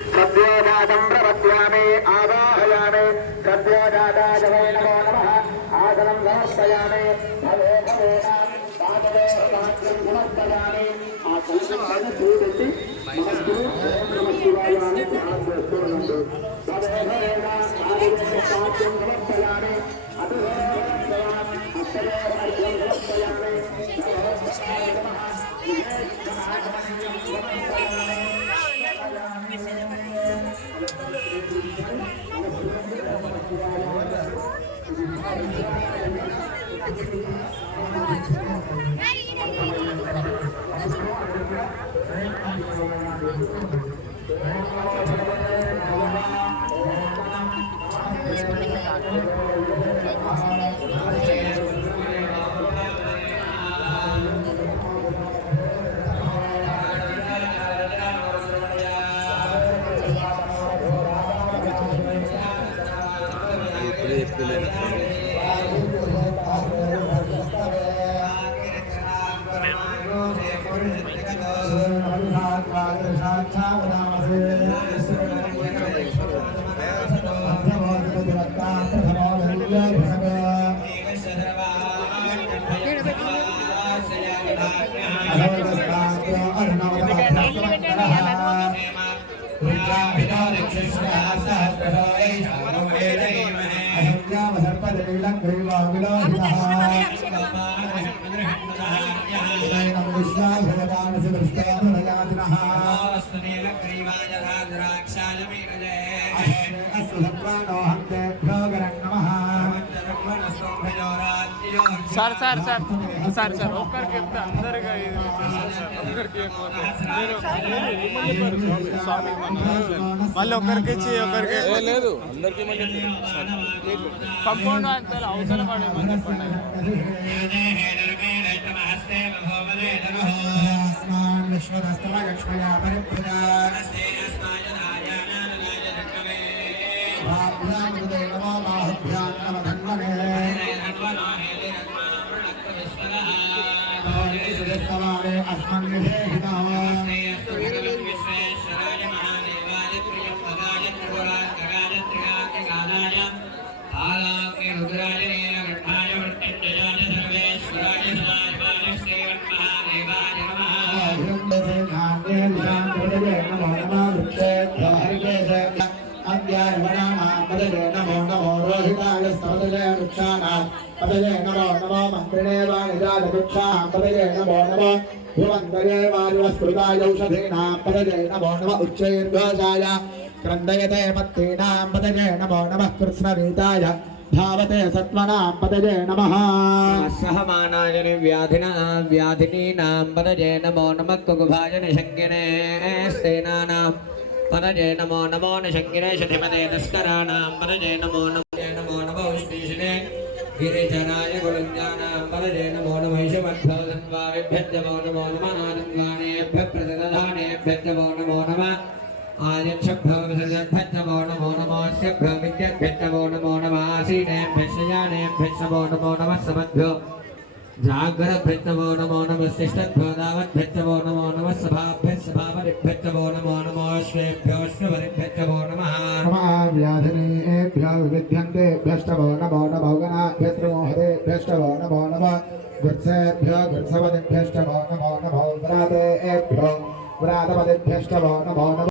सद्योजातं प्रपद्यामि आवाहयामि सद्योजाताय वै नमो नमः आसनं समर्पयामि भवे भवेन पादयोर्वाक्यं समर्पयामि आसनं पूजयति नमस्ते ओम नमः शिवाय भवे भवेन पादयोर्वाक्यं समर्पयामि अतयोर्वाक्यं समर्पयामि sir sir sir sir sir ఒక్కరికి చెప్తే అందరిగా ఒక్కరికి స్వామి మళ్ళీ ఒక్కరికి ఇచ్చి ఒక్కరికి లేదు అందరికీ కంపౌండ్ అంత అవసరం పడేమని చెప్పండి. पदये नमो नमो मंत्रिणे वाणिजातकुक्षाः पदये नमो नमो भुवन्तये वायुवस्कृतायौषधीनां पदये नमो नमः उच्चैर्घोषाय क्रन्दयते पत्तीनां पदये नमो नमः कृत्स्नवीताय धावते सत्त्वनां पदये नमः सहमानाय व्याधिनीनां पदये नमो नमः कुकुभाय निशङ्गिने सेनानां पदये नमो नमो निशङ्गिने शतिपदे तस्कराणां पदये नमो नमो उष्णीषिणे गिरिजनाय गुणञ्जानां पदये नमो नमः ईशमध्वोधन्वाभ्यः नमो नमः आनन्द्वाणेभ्यः प्रतिदधानेभ्यः नमो नमः आयच्छभ्यो विसर्जभ्यः नमो नमोऽस्यभ्यो विद्याभ्यः नमो नमः आसीनेभ्यः शयानेभ्यः नमो नमः समद्भ्यो जागरभ्यः नमो नमः शिष्टभ्यो दावद्भ्यः नमो नमः सभाभ्यः सभापतिभ्यः नमो नमः श्वेभ्यो नमः व्याधिनेभ्यो विद्यन्तेभ्यश्च नमो नमो गणाभ्यस्त्रिमोहदेभ्यश्च नमो नमः वृत्सेभ्यो वृत्सपतिभ्यश्च नमो नमो व्रातेभ्यो व्रातपतिभ्यश्च नमो नमः